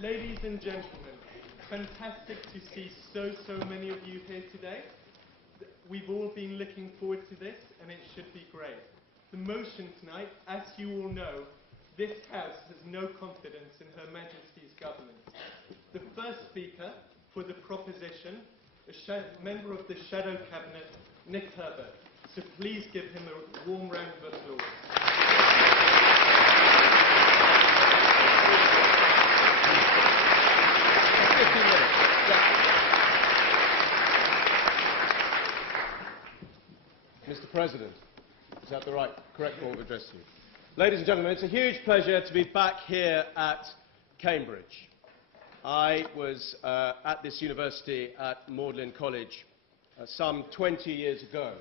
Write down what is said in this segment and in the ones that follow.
Ladies and gentlemen, fantastic to see so many of you here today. We've all been looking forward to this, and it should be great. The motion tonight, as you all know, this House has no confidence in Her Majesty's government. The first speaker for the proposition, a member of the Shadow Cabinet, Nick Herbert. So please give him a warm round of applause. Mr. President, is that the correct form of address to you? Ladies and gentlemen, it's a huge pleasure to be back here at Cambridge. I was at this university at Magdalen College some 20 years ago.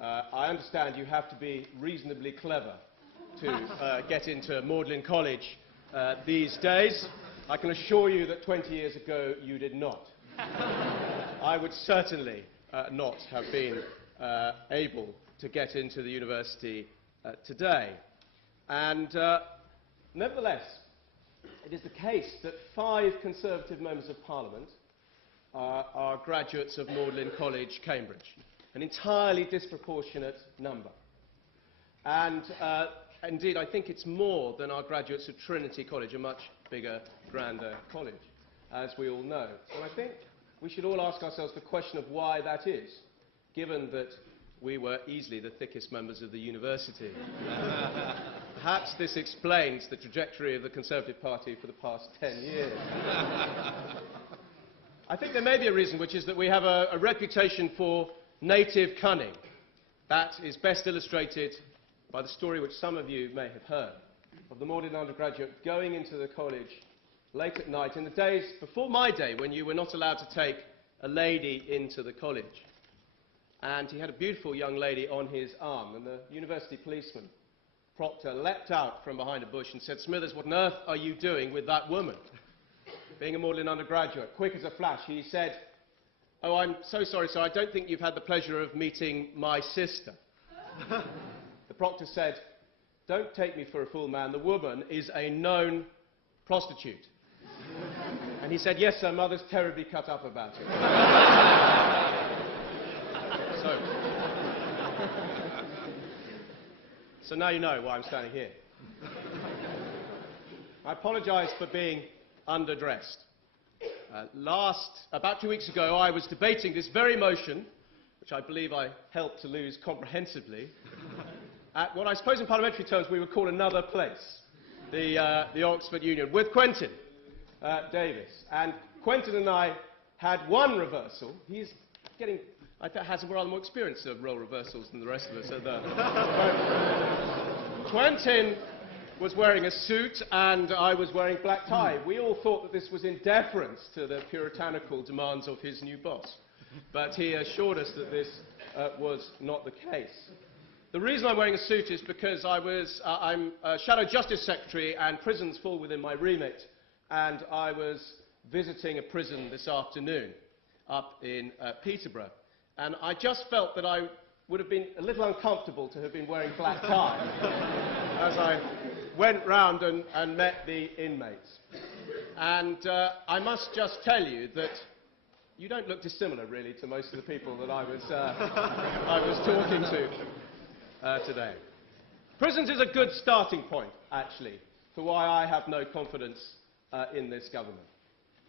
I understand you have to be reasonably clever to get into Magdalen College these days. I can assure you that 20 years ago you did not. I would certainly not have been able to get into the university today. And nevertheless, it is the case that 5 Conservative members of Parliament are graduates of Magdalen College, Cambridge, an entirely disproportionate number. And indeed, I think it's more than our graduates of Trinity College, a much bigger, grander college, as we all know. So I think we should all ask ourselves the question of why that is, given that we were easily the thickest members of the university. Perhaps this explains the trajectory of the Conservative Party for the past 10 years. I think there may be a reason, which is that we have a reputation for native cunning. That is best illustrated by the story which some of you may have heard of the Magdalen undergraduate going into the college late at night in the days before my day, when you were not allowed to take a lady into the college. And he had a beautiful young lady on his arm, and the university policeman, Proctor, leapt out from behind a bush and said, "Smithers, what on earth are you doing with that woman?" Being a Magdalen undergraduate, quick as a flash, he said, "Oh, I'm so sorry, sir, I don't think you've had the pleasure of meeting my sister." The proctor said, "Don't take me for a fool, man. The woman is a known prostitute." And he said, "Yes, sir, mother's terribly cut up about it." So now you know why I'm standing here. I apologise for being underdressed. About 2 weeks ago, I was debating this very motion, which I believe I helped to lose comprehensively, at what I suppose in parliamentary terms we would call another place, the Oxford Union, with Quentin Davis. And Quentin and I had one reversal. He's getting... has a rather more experience of role reversals than the rest of us. Quentin was wearing a suit and I was wearing black tie. We all thought that this was in deference to the puritanical demands of his new boss. But he assured us that this was not the case. The reason I'm wearing a suit is because I'm a Shadow Justice Secretary and prisons fall within my remit. And I was visiting a prison this afternoon up in Peterborough. And I just felt that I would have been a little uncomfortable to have been wearing black tie as I went round and met the inmates. And I must just tell you that you don't look dissimilar, really, to most of the people that I was talking to today. Prisons is a good starting point, actually, for why I have no confidence in this government.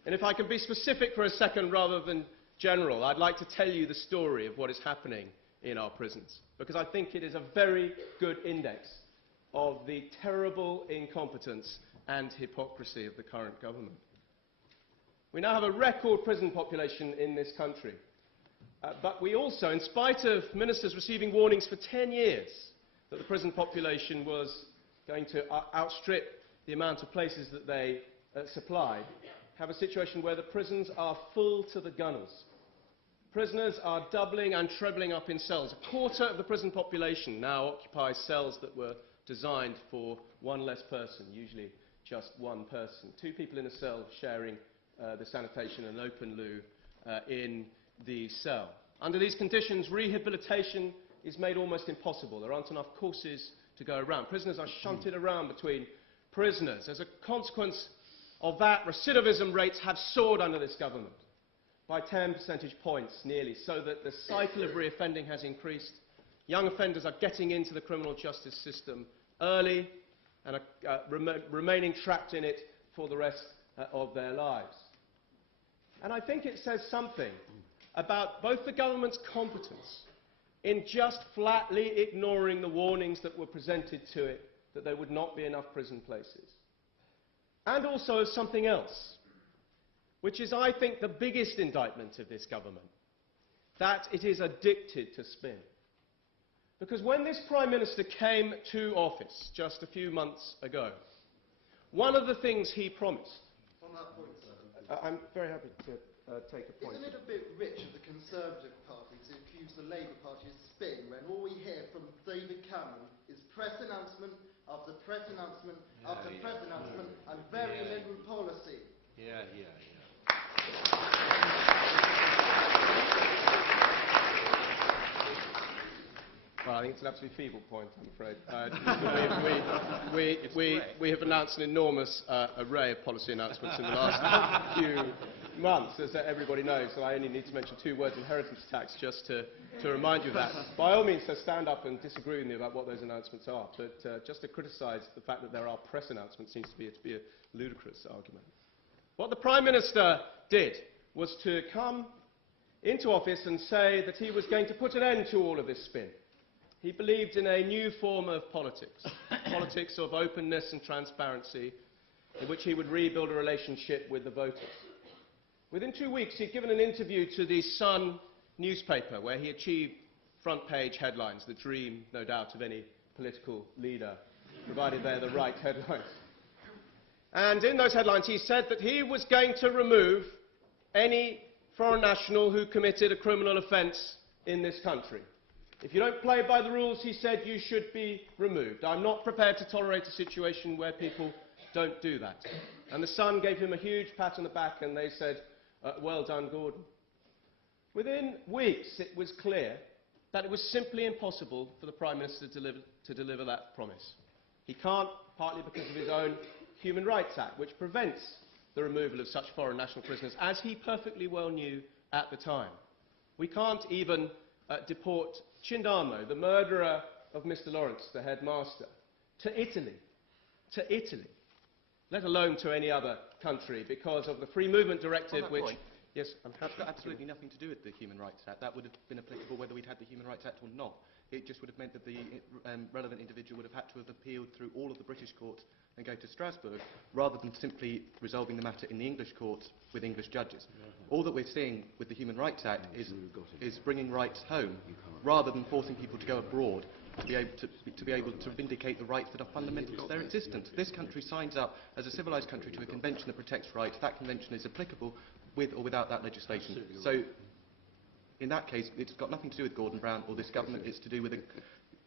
And if I can be specific for a second rather than general, I'd like to tell you the story of what is happening in our prisons, because I think it is a very good index of the terrible incompetence and hypocrisy of the current government. We now have a record prison population in this country, but we also, in spite of ministers receiving warnings for 10 years that the prison population was going to outstrip the amount of places that they supplied, have a situation where the prisons are full to the gunnels. Prisoners are doubling and trebling up in cells. A quarter of the prison population now occupies cells that were designed for one less person, usually just one person. 2 people in a cell sharing the sanitation and open loo in the cell. Under these conditions, rehabilitation is made almost impossible. There aren't enough courses to go around. Prisoners are shunted around between prisoners. As a consequence of that, recidivism rates have soared under this government by 10 percentage points nearly, so that the cycle of reoffending has increased. Young offenders are getting into the criminal justice system early and are remaining trapped in it for the rest of their lives. And I think it says something about both the government's competence in just flatly ignoring the warnings that were presented to it that there would not be enough prison places, and also of something else, which is, I think, the biggest indictment of this government, that it is addicted to spin. Because when this Prime Minister came to office just a few months ago, one of the things he promised... On that point, sir. I'm very happy to take a point. Isn't it a bit rich of the Conservative Party to accuse the Labour Party of spin when all we hear from David Cameron is press announcement after press announcement after press announcement and very liberal policy? Well, I think it's an absolutely feeble point, I'm afraid. We have announced an enormous array of policy announcements in the last few months, as everybody knows, so I only need to mention 2 words, inheritance tax, just to remind you of that. By all means, stand up and disagree with me about what those announcements are, but just to criticise the fact that there are press announcements seems to be a ludicrous argument. What the Prime Minister did was to come into office and say that he was going to put an end to all of this spin. He believed in a new form of politics, politics of openness and transparency, in which he would rebuild a relationship with the voters. Within 2 weeks, he'd given an interview to the Sun newspaper, where he achieved front-page headlines, the dream, no doubt, of any political leader, provided they're the right headlines. And in those headlines, he said that he was going to remove any foreign national who committed a criminal offence in this country. If you don't play by the rules, he said, you should be removed. I'm not prepared to tolerate a situation where people don't do that. And the Sun gave him a huge pat on the back, and they said, well done, Gordon. Within weeks, it was clear that it was simply impossible for the Prime Minister to deliver that promise. He can't, partly because of his own Human Rights Act, which prevents the removal of such foreign national prisoners, as he perfectly well knew at the time. We can't even deport Chindamo, the murderer of Mr. Lawrence, the headmaster, to Italy, let alone to any other country, because of the Free Movement Directive, which... Point. Yes, I'm happy. It's got absolutely nothing to do with the Human Rights Act. That would have been applicable whether we'd had the Human Rights Act or not. It just would have meant that the relevant individual would have had to have appealed through all of the British courts and go to Strasbourg, rather than simply resolving the matter in the English courts with English judges. All that we're seeing with the Human Rights Act is bringing rights home, rather than forcing people to go abroad to be able to vindicate the rights that are fundamental to their existence. This country signs up as a civilised country to a convention that protects rights. That convention is applicable with or without that legislation. So, in that case, it's got nothing to do with Gordon Brown or this government. It's to do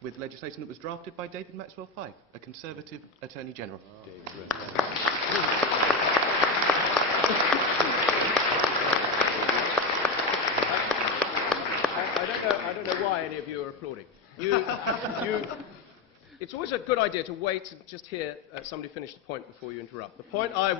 with legislation that was drafted by David Maxwell Fyfe, a Conservative Attorney General. I don't know why any of you are applauding. It's always a good idea to wait and just hear somebody finish the point before you interrupt. The point I